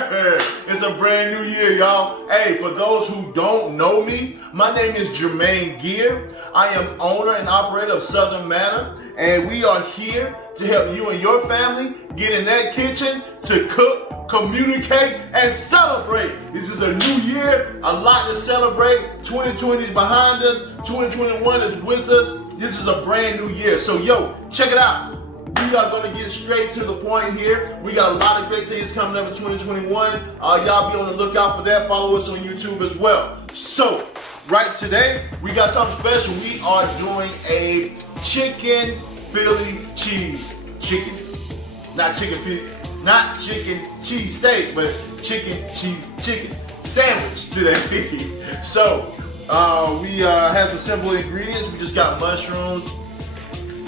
It's a brand new year, y'all. Hey, for those who don't know me, my name is Jermaine Gear. I am owner and operator of Southern Manor, and we are here to help you and your family get in that kitchen to cook, communicate, and celebrate. This is a new year, a lot to celebrate. 2020 is behind us, 2021 is with us. This is a brand new year. So yo, check it out. We are going to get straight to the point here. We got a lot of great things coming up in 2021. Y'all be on the lookout for that. Follow us on YouTube as well. So, right today, we got something special. We are doing a chicken Philly cheese chicken. Not chicken cheese steak, but chicken cheese chicken sandwich today. So, we have some simple ingredients. We just got mushrooms.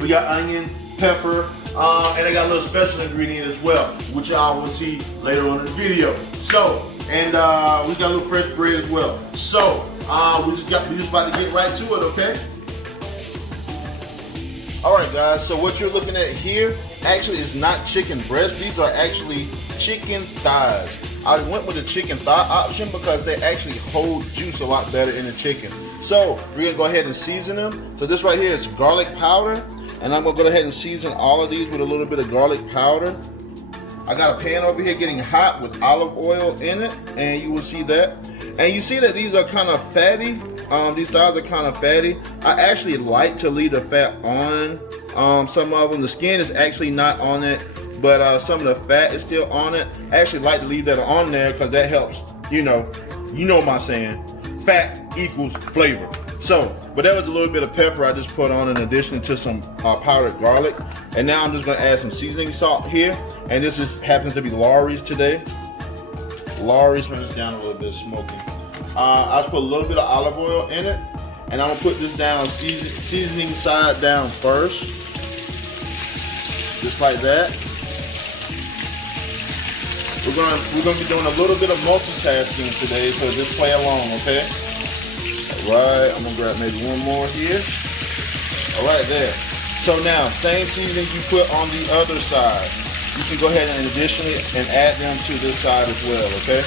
We got onion, pepper, and I got a little special ingredient as well, which y'all will see later on in the video. So, and we got a little fresh bread as well. So, we just about to get right to it, okay? All right, guys. So what you're looking at here actually is not chicken breast. These are actually chicken thighs. I went with the chicken thigh option because they actually hold juice a lot better in the chicken. So we're gonna go ahead and season them. So this right here is garlic powder. And I'm gonna go ahead and season all of these with a little bit of garlic powder. I got a pan over here getting hot with olive oil in it, and you will see that. And you see that these are kind of fatty. These thighs are kind of fatty. I actually like to leave the fat on some of them. The skin is actually not on it, but some of the fat is still on it. I actually like to leave that on there because that helps, you know my saying, fat equals flavor. So, but that was a little bit of pepper I just put on in addition to some powdered garlic. And now I'm just gonna add some seasoning salt here. And this happens to be Lawry's today. Lawry's, turn this down a little bit, smoky. I just put a little bit of olive oil in it. And I'm gonna put this down, seasoning side down first. Just like that. We're gonna be doing a little bit of multitasking today, so just play along, okay? Right, I'm gonna grab maybe one more here. All right, there. So now, same seasoning you put on the other side, you can go ahead and additionally add them to this side as well, okay?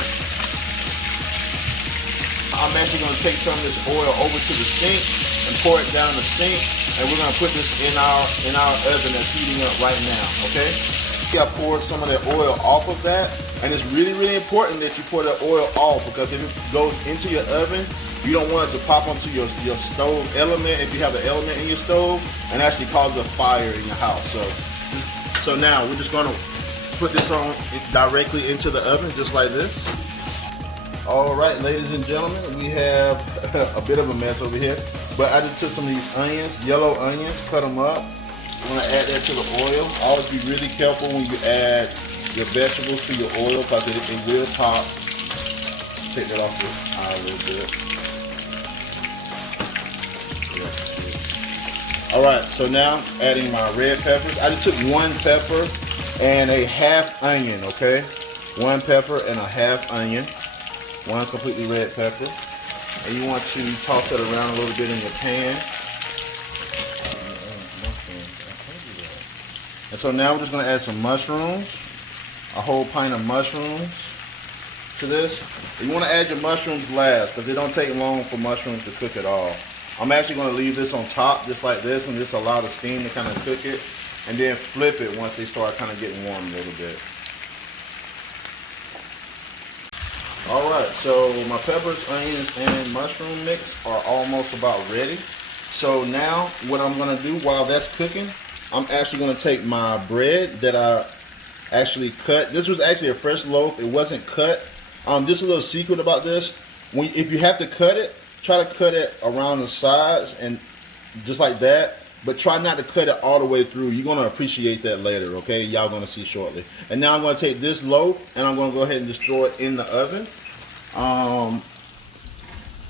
I'm actually gonna take some of this oil over to the sink and pour it down the sink, and we're gonna put this in our oven that's heating up right now, okay? I poured some of that oil off of that, and it's really, really important that you pour the oil off, because if it goes into your oven, you don't want it to pop onto your stove element if you have an element in your stove and actually cause a fire in your house. So now we're just gonna put this on directly into the oven just like this. All right, ladies and gentlemen, we have a bit of a mess over here, but I just took some of these onions, yellow onions, cut them up. I'm gonna add that to the oil. Always be really careful when you add your vegetables to your oil because it will pop. Take that off the eye a little bit. All right, so now adding my red peppers. I just took one pepper and a half onion, okay? One pepper and a half onion. One completely red pepper. And you want to toss that around a little bit in your pan. And so now we're just gonna add some mushrooms. A whole pint of mushrooms to this. You wanna add your mushrooms last because they don't take long for mushrooms to cook at all. I'm actually going to leave this on top just like this and just allow the steam to kind of cook it, and then flip it once they start kind of getting warm a little bit. Alright, so my peppers, onions, and mushroom mix are almost about ready. So now what I'm going to do while that's cooking, I'm actually going to take my bread that I actually cut. This was actually a fresh loaf. It wasn't cut. Just a little secret about this. If you have to cut it, try to cut it around the sides and just like that, but try not to cut it all the way through. You're going to appreciate that later, okay? Y'all going to see shortly. And now I'm going to take this loaf and I'm going to go ahead and just throw it in the oven.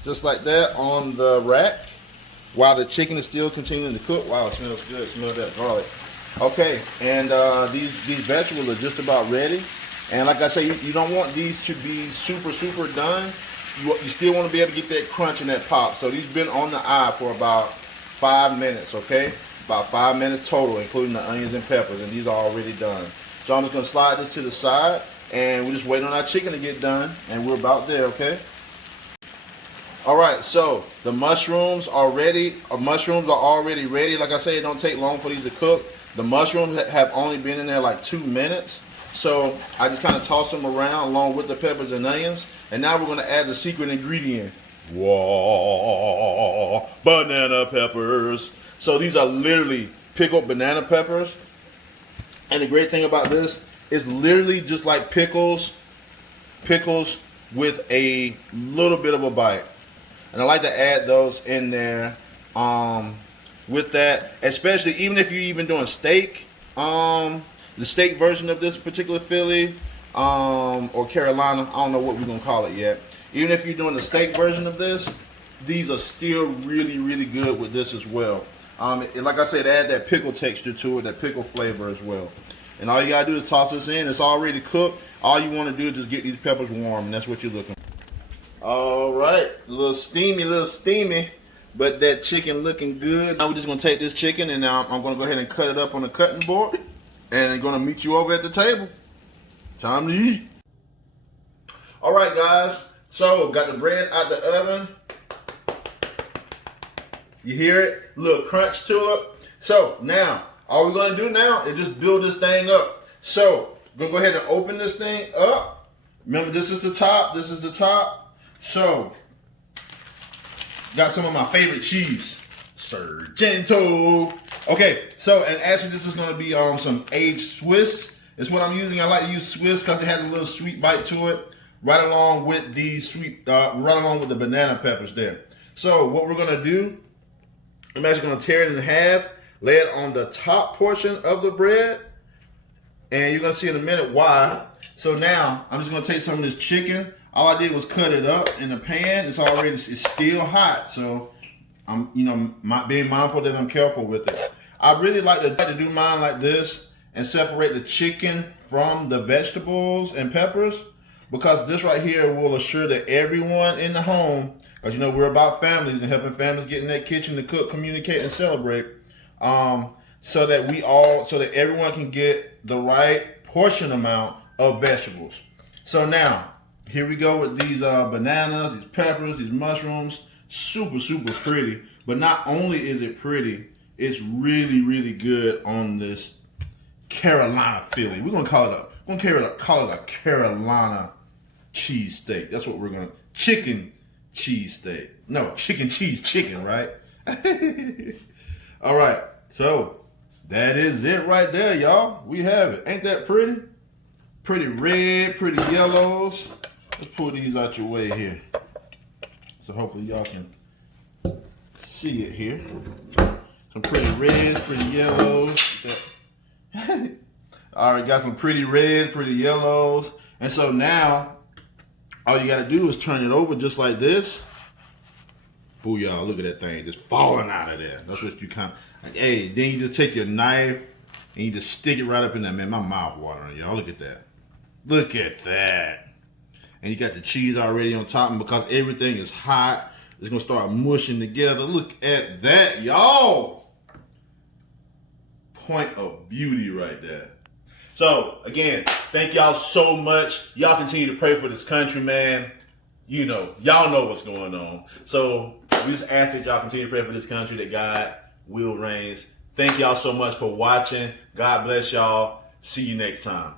Just like that on the rack while the chicken is still continuing to cook. Wow, it smells good. Smell that garlic. Okay, and these vegetables are just about ready. And like I say, you don't want these to be super done. You still want to be able to get that crunch and that pop. So these been on the eye for about 5 minutes, okay? About 5 minutes total, including the onions and peppers, and these are already done. So I'm just going to slide this to the side, And we're just waiting on our chicken to get done, and we're about there, okay? All right, so the mushrooms are ready. Mushrooms are already ready. Like I said, it don't take long for these to cook. The mushrooms have only been in there like 2 minutes. So I just kind of toss them around along with the peppers and onions. And now we're gonna add the secret ingredient. Whoa, banana peppers. So these are literally pickled banana peppers. And the great thing about this is literally just like pickles with a little bit of a bite. And I like to add those in there with that, especially even if you're even doing steak, the steak version of this particular Philly or Carolina, I don't know what we're gonna call it yet. Even if you're doing the steak version of this, these are still really, really good with this as well. Like I said, add that pickle texture to it, that pickle flavor as well. And all you gotta do is toss this in. It's already cooked. All you want to do is just get these peppers warm, and that's what you're looking for. All right, a little steamy, but that chicken looking good. Now we're just gonna take this chicken, and now I'm gonna go ahead and cut it up on the cutting board, and I'm gonna meet you over at the table. Time to eat. All right, guys. So got the bread out the oven. You hear it? A little crunch to it. So now, all we're gonna do now is just build this thing up. So we're gonna go ahead and open this thing up. Remember, this is the top. This is the top. So, got some of my favorite cheese. Sargento. Okay, so, and actually this is gonna be some aged Swiss is what I'm using. I like to use Swiss because it has a little sweet bite to it, right along with the right along with the banana peppers there. So what we're gonna do, I'm actually gonna tear it in half, lay it on the top portion of the bread, and you're gonna see in a minute why. So now, I'm just gonna take some of this chicken. All I did was cut it up in the pan. It's still hot, so I'm, being mindful that I'm careful with it. I really like to do mine like this and separate the chicken from the vegetables and peppers, because this right here will assure that everyone in the home, because we're about families and helping families get in that kitchen to cook, communicate, and celebrate, so that everyone can get the right portion amount of vegetables. So now, here we go with these bananas, these peppers, these mushrooms. Super, super pretty. But not only is it pretty, it's really, really good on this Carolina Philly. We're gonna call it a Carolina cheesesteak. That's what we're gonna. Chicken cheesesteak. No, chicken cheese chicken, right? All right. So that is it right there, y'all. We have it. Ain't that pretty? Pretty red, pretty yellows. Let's pull these out your way here. So hopefully y'all can see it here. Some pretty reds, pretty yellows. All right, got some pretty reds, pretty yellows. And so now, all you gotta do is turn it over just like this. Booyah, look at that thing just falling out of there. That's what you hey, then you just take your knife and you just stick it right up in there. Man, my mouth watering, y'all. Look at that. Look at that. And you got the cheese already on top, and because everything is hot, it's gonna start mushing together. Look at that, y'all. Point of beauty right there. So again, thank y'all so much. Y'all continue to pray for this country, man. Y'all know what's going on. So we just ask that y'all continue to pray for this country, that God will reign. Thank y'all so much for watching. God bless y'all. See you next time.